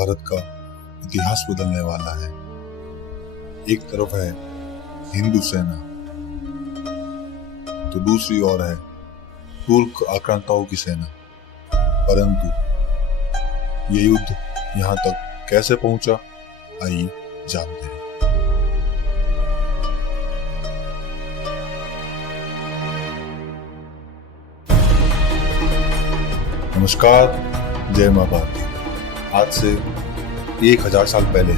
भारत का इतिहास बदलने वाला है। एक तरफ है हिंदू सेना तो दूसरी ओर है तुर्क आक्रांताओं की सेना। परंतु ये युद्ध यहाँ तक कैसे पहुंचा, आइए जानते हैं। नमस्कार, जय मां भारती। आज से 1000 साल पहले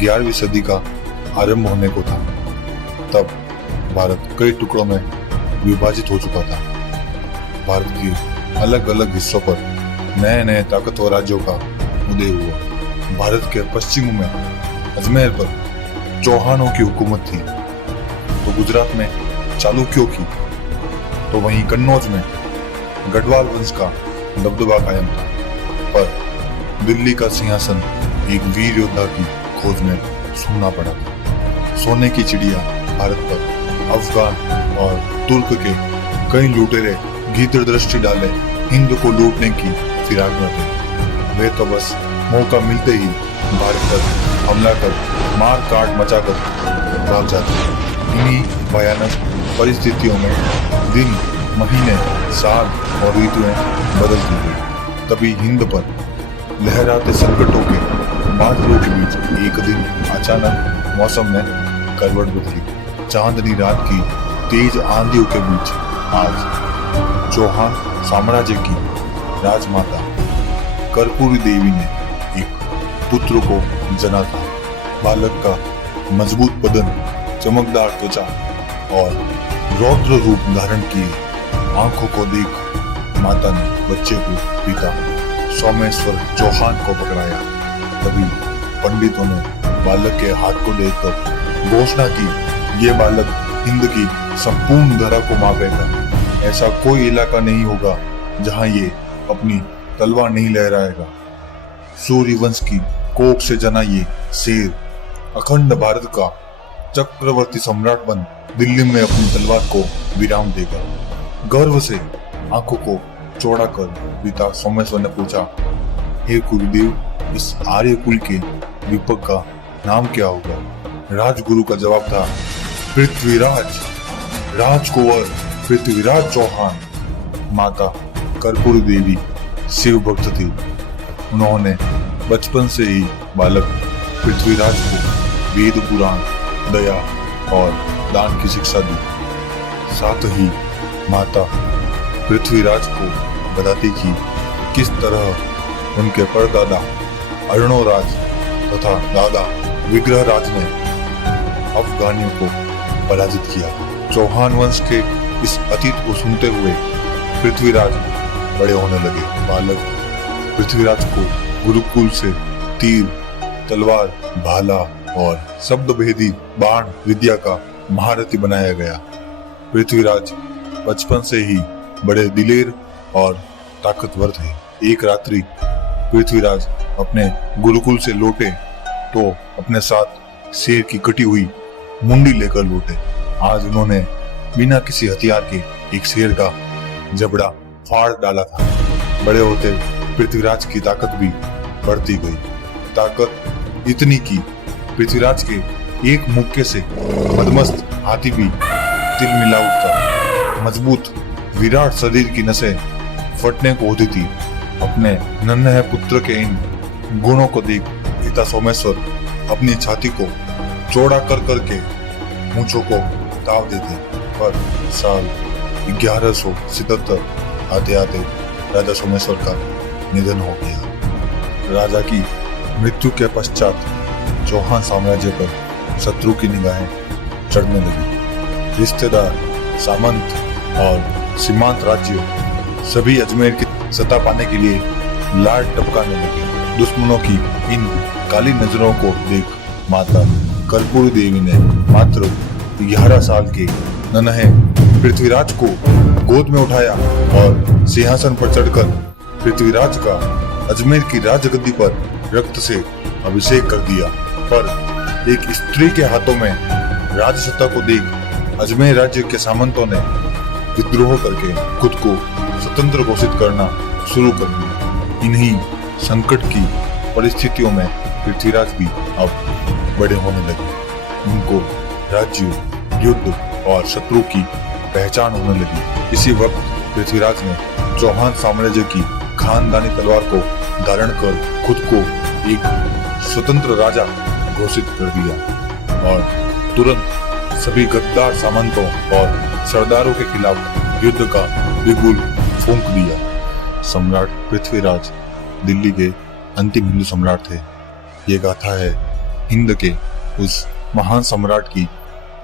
11वीं सदी का आरंभ होने को था। तब भारत कई टुकड़ों में विभाजित हो चुका था। भारत के अलग अलग हिस्सों पर नए नए ताकतवर राज्यों का उदय हुआ। भारत के पश्चिम में अजमेर पर चौहानों की हुकूमत थी, तो गुजरात में चालुक्यों की, तो वहीं कन्नौज में गढ़वाल वंश का दबदबा कायम था। पर दिल्ली का सिंहासन एक वीर योद्धा की खोज में सोना पड़ा था। सोने की चिड़िया भारत पर अफगान और तुर्क के कई लुटेरे गीदड़ दृष्टि डाले हिंद को लूटने की फिराक में थे। वे तो बस मौका मिलते ही भारत पर हमला कर मार काट मचाकर भाग जाते। इन्हीं भयानक परिस्थितियों में दिन, महीने, साल और ऋतुएं बदलती गई। तभी हिंद पर लहराते संकटों के बादलों के बीच एक दिन अचानक मौसम में करवट बदली। चांदनी रात की तेज आंधियों के बीच आज चौहान साम्राज्य की राजमाता कर्पूरी देवी ने एक पुत्र को जना था। बालक का मजबूत बदन, चमकदार त्वचा और रौद्र रूप धारण किए आंखों को देख माता ने बच्चे को पिता सोमेश्वर चौहान को पकड़ाया। तभी पंडितों ने बालक के हाथ को देखकर घोषणा की, ये बालक हिंद की संपूर्ण धरा को मापेगा। ऐसा कोई इलाका नहीं होगा जहां ये अपनी तलवार नहीं लहराएगा। सूर्य वंश की कोख से जना ये शेर अखंड भारत का चक्रवर्ती सम्राट बन दिल्ली में अपनी तलवार को विराम देगा। गर्व से आंखों को चौड़ा कर पिता सोमेश्वर ने पूछा, हे गुरुदेव, इस आर्य कुल के दीपक का नाम क्या होगा? राजगुरु का जवाब था, पृथ्वीराज, राजकुंवर पृथ्वीराज चौहान। माता कर्पूरी देवी शिव भक्त थी। उन्होंने बचपन से ही बालक पृथ्वीराज को वेद पुराण, दया और दान की शिक्षा दी। साथ ही माता पृथ्वीराज को बताती कि किस तरह उनके परदादा अर्णोराज तथा दादा विग्रहराज ने अफगानियों को पराजित किया। चौहान वंश के इस अतीत को सुनते हुए पृथ्वीराज बड़े होने लगे। बालक पृथ्वीराज को गुरुकुल से तीर, तलवार, भाला और शब्द भेदी बाण विद्या का महारथी बनाया गया। पृथ्वीराज बचपन से ही बड़े दिलेर और ताकतवर थे। एक रात्रि पृथ्वीराज अपने गुरुकुल से लौटे तो अपने साथ शेर की कटी हुई मुंडी लेकर लौटे। आज उन्होंने बिना किसी हथियार के एक शेर का जबड़ा फाड़ डाला था। बड़े होते पृथ्वीराज की ताकत भी बढ़ती गई। ताकत इतनी की पृथ्वीराज के एक मुक्के से मदमस्त हाथी भी तिलमिला उठता। मजबूत विराट शरीर की नसें फटने को होती थी। अपने नन्हे पुत्र के इन गुणों को देख पिता सोमेश्वर अपनी छाती को चौड़ा कर करके मूंछों को ताव देते। पर साल 1177 आते आते राजा सोमेश्वर का निधन हो गया। राजा की मृत्यु के पश्चात चौहान साम्राज्य पर शत्रु की निगाहें चढ़ने लगी। रिश्तेदार, सामंत और सीमांत राज्यों सभी अजमेर की सत्ता पाने के लिए लाड टपकाने लगे। दुश्मनों की इन काली नजरों को देख माता कर्पूरी देवी ने मात्र 11 साल के नन्हे पृथ्वीराज को गोद में उठाया और सिंहासन पर चढ़कर पृथ्वीराज का अजमेर की राजगद्दी पर रक्त से अभिषेक कर दिया। पर एक स्त्री के हाथों में राजसत्ता को देख अजमेर राज्य के सामंतों ने विद्रोह करके खुद को स्वतंत्र घोषित करना शुरू कर दिया। इन्हीं संकट की परिस्थितियों में पृथ्वीराज भी अब बड़े होने लगे। उनको राज्य, युद्ध और शत्रु की पहचान होने लगी। इसी वक्त पृथ्वीराज ने चौहान साम्राज्य की खानदानी तलवार को धारण कर खुद को एक स्वतंत्र राजा घोषित कर दिया और तुरंत सभी गद्दार सामंतों और सरदारों के खिलाफ युद्ध का बिगुल फूंक दिया। सम्राट पृथ्वीराज दिल्ली के अंतिम हिंदू सम्राट थे। ये गाथा है हिंद के उस महान सम्राट की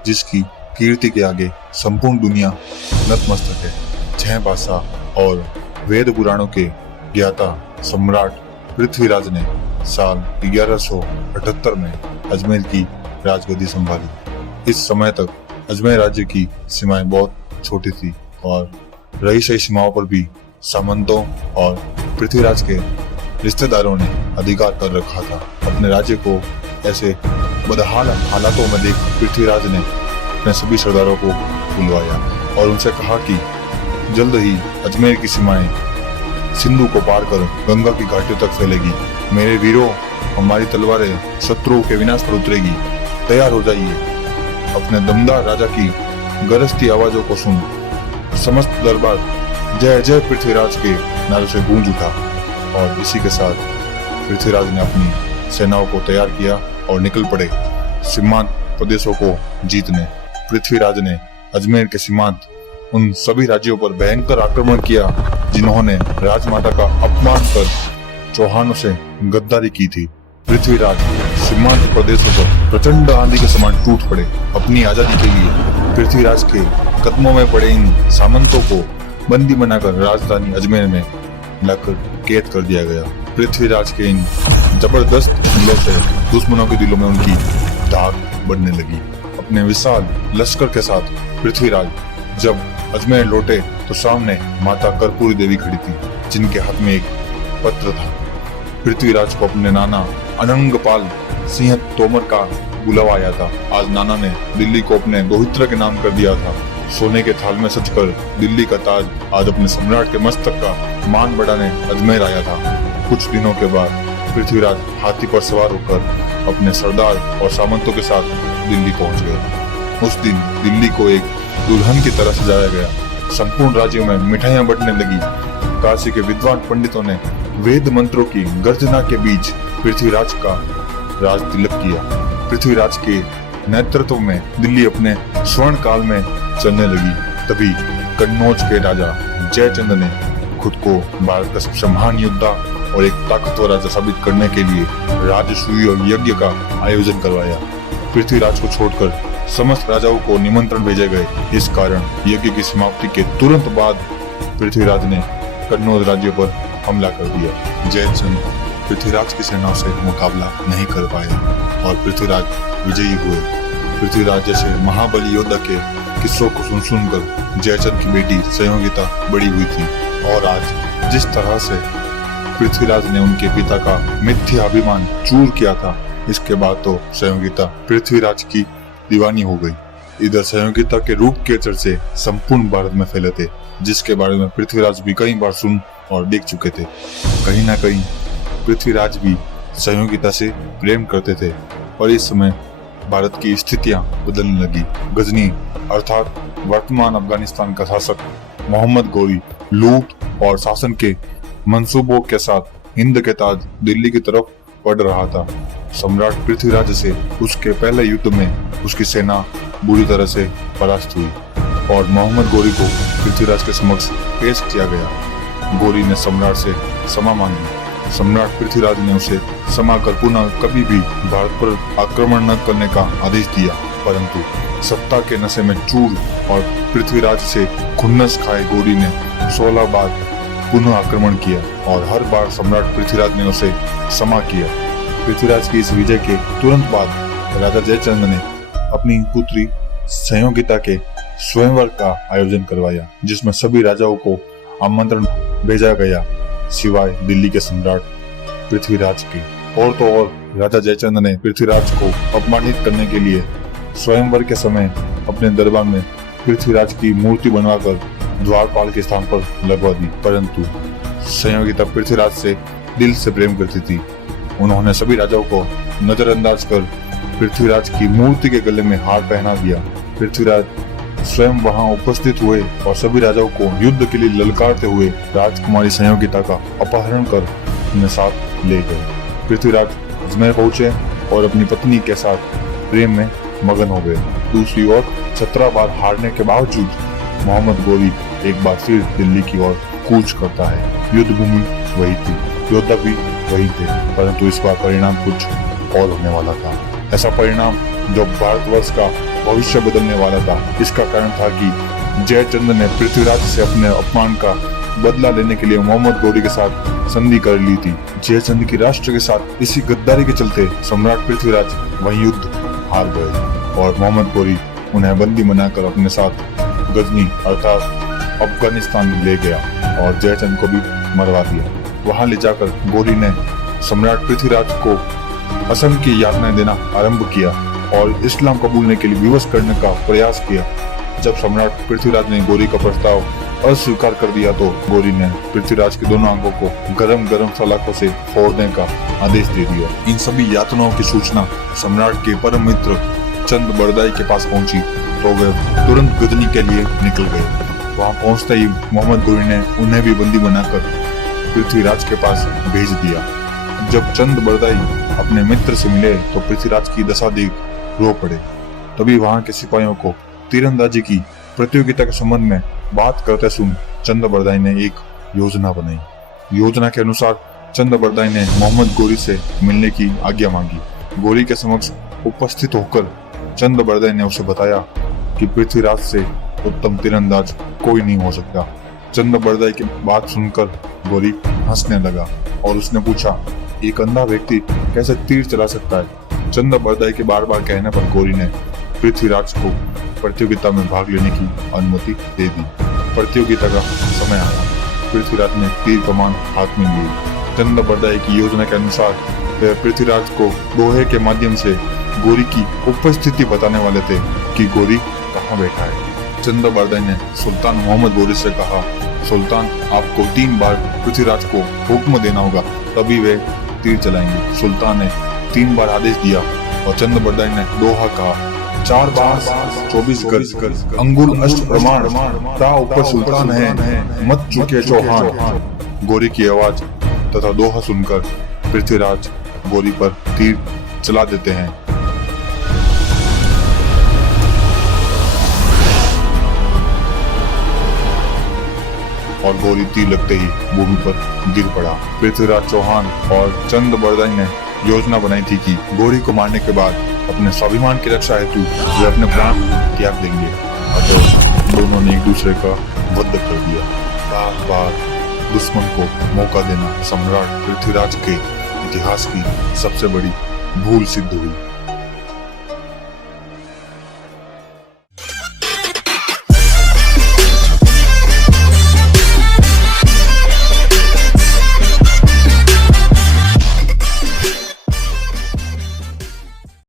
जिसकी कीर्ति के आगे संपूर्ण दुनिया नतमस्तक है। 6 भाषा और वेद पुराणों के ज्ञाता सम्राट पृथ्वीराज ने साल 1178 में अजमेर की राजगद्दी संभाली। इस समय तक अजमेर राज्य की सीमाएं बहुत छोटी थी और रही सही सीमाओं पर भी सामंतों और पृथ्वीराज के रिश्तेदारों ने अधिकार कर रखा था। अपने राज्य को ऐसे बदहाल हालातों में देख पृथ्वीराज ने अपने सभी सरदारों को बुलवाया और उनसे कहा कि जल्द ही अजमेर की सीमाएं सिंधु को पार कर गंगा की घाटियों तक फैलेगी। मेरे वीरों, हमारी तलवारें शत्रुओं के विनाश पर उतरेगी। तैयार हो जाइए। अपने दमदार राजा की गरजती आवाजों को सुन समस्त दरबार जय जय पृथ्वीराज के नारों से गूंज उठा और इसी के साथ पृथ्वीराज ने अपनी सेनाओं को तैयार किया और निकल पड़े सीमांत प्रदेशों को जीतने। पृथ्वीराज ने अजमेर के सीमांत उन सभी राज्यों पर भयंकर आक्रमण किया जिन्होंने राजमाता का अपमान कर चौहानों से गद्दारी की थी। पृथ्वीराज सीमांत प्रदेशों पर प्रचंड आंधी के समान टूट पड़े। अपनी आजादी के लिए पृथ्वीराज के कदमों में पड़े इन सामंतों को बंदी बनाकर राजधानी अजमेर में लाकर कैद कर दिया गया। पृथ्वीराज के इन जबरदस्त हमलों से दुश्मनों के दिलों में उनकी दाग बढ़ने लगी। अपने विशाल लश्कर के साथ पृथ्वीराज जब अजमेर लौटे तो सामने माता कर्पूरी देवी खड़ी थी जिनके हाथ में एक पत्र था। पृथ्वीराज को अपने नाना अनंगपाल सिंह तोमर का बुलावा आया था। आज नाना ने दिल्ली को अपने दोहित्र के नाम कर दिया था। सोने के थाल में सजकर दिल्ली का ताज आज अपने सम्राट के मस्तक का मान बढ़ाने अजमेर आया था। कुछ दिनों के बाद पृथ्वीराज हाथी पर सवार होकर अपने सरदार और सामंतों के साथ दिल्ली पहुंच गए। उस दिन दिल्ली को एक दुल्हन की तरह सजाया गया। संपूर्ण राज्य में मिठाइयां बंटने लगी। काशी के विद्वान पंडितों ने वेद मंत्रों की गर्जना के बीच पृथ्वीराज का राज तिलक किया। पृथ्वीराज के नेतृत्व में दिल्ली अपने स्वर्ण काल में चलने लगी। तभी कन्नौज के राजा जयचंद ने खुद को भारत का सबसे महान योद्धा और एक ताकतवर राजा साबित करने के लिए राजसूय यज्ञ का आयोजन करवाया। पृथ्वीराज को छोड़कर समस्त राजाओं को निमंत्रण भेजे गए। इस कारण यज्ञ की समाप्ति के तुरंत बाद पृथ्वीराज ने कन्नौज राज्य पर हमला कर दिया। जयचंद पृथ्वीराज की सेनाओं से मुकाबला नहीं कर पाए और पृथ्वीराज विजयी हुए। पृथ्वीराज जैसे महाबली योद्धा के किस्सों को सुन सुनकर जयचंद की बेटी संयोगिता बड़ी हुई थी और आज जिस तरह से पृथ्वीराज ने उनके पिता का मिथ्या अभिमान चूर किया था, इसके बाद तो संयोगिता पृथ्वीराज की दीवानी हो गई। इधर संयोगिता के रूप के चर्चे संपूर्ण भारत में फैले थे, जिसके बारे में पृथ्वीराज भी कई बार सुन और देख चुके थे। कहीं ना कहीं पृथ्वीराज भी संयोगिता से प्रेम करते थे और इस समय भारत की स्थितियां बदलने लगी। गजनी अर्थात वर्तमान अफगानिस्तान का शासक मोहम्मद गोरी लूट और शासन के मंसूबों के साथ हिंद के ताज दिल्ली की तरफ बढ़ रहा था। सम्राट पृथ्वीराज से उसके पहले युद्ध में उसकी सेना बुरी तरह से परास्त हुई और मोहम्मद गोरी को पृथ्वीराज के समक्ष पेश किया गया। गोरी ने सम्राट से क्षमा मांगी। सम्राट पृथ्वीराज ने उसे क्षमा कर पुनः कभी भी भारत पर आक्रमण न करने का आदेश दिया, परंतु सत्ता के नशे में चूर और पृथ्वीराज से खुन्नस खाए गोरी ने 16 बार पुनः आक्रमण किया और हर बार सम्राट पृथ्वीराज ने उसे क्षमा किया। पृथ्वीराज की इस विजय के तुरंत बाद राजा जयचंद ने अपनी पुत्री संयोगिता के स्वयंवर का आयोजन करवाया, जिसमें सभी राजाओं को आमंत्रण भेजा गया सिवाय दिल्ली के सम्राट पृथ्वीराज के। और तो और राजा जयचंद ने पृथ्वीराज को अपमानित करने के लिए स्वयंवर के समय अपने दरबार में पृथ्वीराज की मूर्ति बनवाकर द्वारपाल के स्थान पर लगवा दी, परंतु संयोगिता पृथ्वीराज से दिल से प्रेम करती थी उन्होंने सभी राजाओं को नजरअंदाज कर पृथ्वीराज की मूर्ति के गले में हार पहना दिया। पृथ्वीराज स्वयं वहां उपस्थित हुए और सभी राजाओं को युद्ध के लिए ललकारते हुए राजकुमारी संयोगिता का अपहरण कर अपने साथ ले गए। पृथ्वीराज अजमेर पहुंचे और अपनी पत्नी के साथ प्रेम में मगन हो गए। दूसरी ओर 17 बार हारने के बावजूद मोहम्मद गोरी एक बार फिर दिल्ली की ओर कूच करता है। युद्ध भूमि वही थी, योद्धा भी वही थे, परंतु इस बार परिणाम कुछ और होने वाला था। ऐसा परिणाम जो भारतवर्ष का भविष्य बदलने वाला था। इसका कारण था कि जयचंद ने पृथ्वीराज से अपने अपमान का बदला लेने के लिए मोहम्मद गोरी के साथ संधि कर ली थी। जयचंद की राष्ट्र के साथ इसी गद्दारी के चलते सम्राट पृथ्वीराज वही युद्ध हार गए और मोहम्मद गोरी उन्हें बंदी बनाकर अपने साथ गजनी अर्थात अफगानिस्तान में ले गया और जयचंद को भी मरवा दिया। वहां ले जाकर गोरी ने सम्राट पृथ्वीराज को असंख्य यातनाएं देना आरंभ किया और इस्लाम कबूलने के लिए विवश करने का प्रयास किया। जब सम्राट पृथ्वीराज ने गोरी का प्रस्ताव अस्वीकार कर दिया तो गोरी ने पृथ्वीराज के दोनों अंगों को गरम गरम सलाखों से फोड़ने का आदेश दे दिया। इन सभी यातनाओं की सूचना सम्राट के परम मित्र चंद बरदाई के पास पहुंची तो वे तुरंत गजनी के लिए निकल गए। वहां पहुंचते ही मोहम्मद गोरी ने उन्हें भी बंदी बनाकर पृथ्वीराज के पास भेज दिया। जब चंद बरदाई अपने मित्र से मिले तो पृथ्वीराज की दशा देख रो पड़े। तभी वहां के सिपाहियों को तीरंदाजी की प्रतियोगिता के संबंध में बात करते सुन चंद बरदाई ने एक योजना बनाई। योजना के अनुसार चंद बरदाई ने मोहम्मद गोरी से मिलने की आज्ञा मांगी। गोरी के समक्ष उपस्थित होकर चंद बरदाई ने उसे बताया कि पृथ्वीराज से उत्तम तीरंदाज कोई नहीं हो सकता। चंद बरदाई की बात सुनकर गोरी हंसने लगा और उसने पूछा, एक अंधा व्यक्ति कैसे तीर चला सकता है? चंद बरदाई के बार बार कहने पर गोरी ने पृथ्वीराज को प्रतियोगिता में भाग लेने की अनुमति दे दी। प्रतियोगिता का समय आया। पृथ्वीराज ने तीर कमान हाथ में ली। चंद बरदाई की योजना के अनुसार वे पृथ्वीराज को दोहे के माध्यम से गोरी की उपस्थिति बताने वाले थे कि गोरी कहाँ बैठा है। चंद बरदाई ने सुल्तान मोहम्मद गोरी से कहा, सुल्तान आपको 3 बार पृथ्वीराज को हुक्म देना होगा तभी वे तीर चलाएंगे। सुल्तान ने 3 बार आदेश दिया और चंद बरदाई ने दोहा कहा, 4 बार 24 गज अंगुल अष्ट प्रमाण ता ऊपर सुल्तान है मत चुके चौहान। गोरी की आवाज तथा दोहा सुनकर पृथ्वीराज गोरी पर तीर चला देते हैं। और गोली तीर लगते ही भूमि पर गिर पड़ा। पृथ्वीराज चौहान और चंद बरदाई ने योजना बनाई थी कि गोरी को मारने के बाद अपने स्वाभिमान की रक्षा हेतु वे अपने प्राण त्याग देंगे। अतः दोनों ने एक दूसरे का वध कर दिया। बार बार दुश्मन को मौका देना सम्राट पृथ्वीराज के इतिहास की सबसे बड़ी भूल सिद्ध हुई।